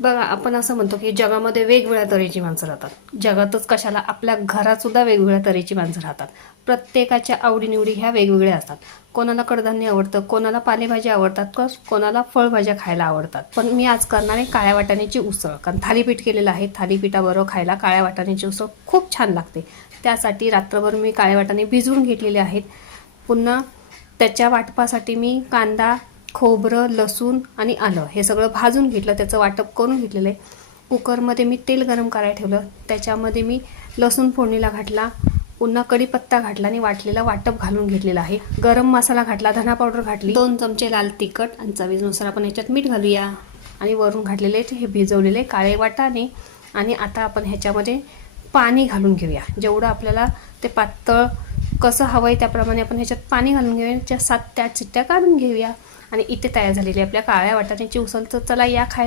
बघा, आपण असं म्हणतो की जगामध्ये वेगवेगळ्या तऱ्हेची माणसं राहतात. जगातच कशाला, आपल्या घरात सुद्धा वेगवेगळ्या तऱ्हेची माणसं राहतात. प्रत्येकाच्या आवडीनिवडी ह्या वेगवेगळ्या असतात. कोणाला कडधान्य आवडतं, कोणाला पालेभाज्या आवडतात, कोणाला फळभाज्या खायला आवडतात. पण मी आज करणार आहे काळ्या वाटाण्याची उसळ. कारण थालीपीठ केलेलं आहे, थालीपीठाबरोबर खायला काळ्या वाटाण्याची उसळ खूप छान लागते. त्यासाठी रात्रभर मी काळे वाटाणे भिजवून घेतलेले आहेत. पुन्हा त्याच्या वाटपासाठी मी कांदा, खोबरं, लसूण आणि आलं हे सगळं भाजून घेतलं, त्याचं वाटप करून घेतलेलं आहे. कुकरमध्ये मी तेल गरम करायला ठेवलं, त्याच्यामध्ये मी लसूण फोडणीला घातला, पुन्हा कढीपत्ता घातला आणि वाटलेला वाटप घालून घेतलेला आहे. गरम मसाला घातला, धना पावडर घातली, 2 चमचे लाल तिखट आणि चवीनुसार आपण ह्याच्यात मीठ घालूया. आणि वरून घातलेले हे भिजवलेले काळे वाटाणे. आणि आता आपण ह्याच्यामध्ये पाणी घालून घेऊया. जेवढं आपल्याला ते पातळ कसं हवं आहे त्याप्रमाणे आपण ह्याच्यात पाणी घालून घेऊया. 7 ते 8 शिट्ट्या काढून घेऊया. आणि इथे तयार झालेली आपल्या काळ्या वाटाण्याची उसळ. तर चला या खायला.